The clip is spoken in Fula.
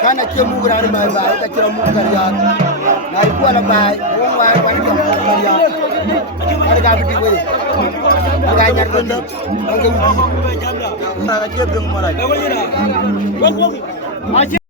Kana ke mu gurare bai bai ka kira mu kariya na yi wala bai won wa wani ka kariya har ga bi wai ga nyar ko ndam ga wuti na ga ke bin mara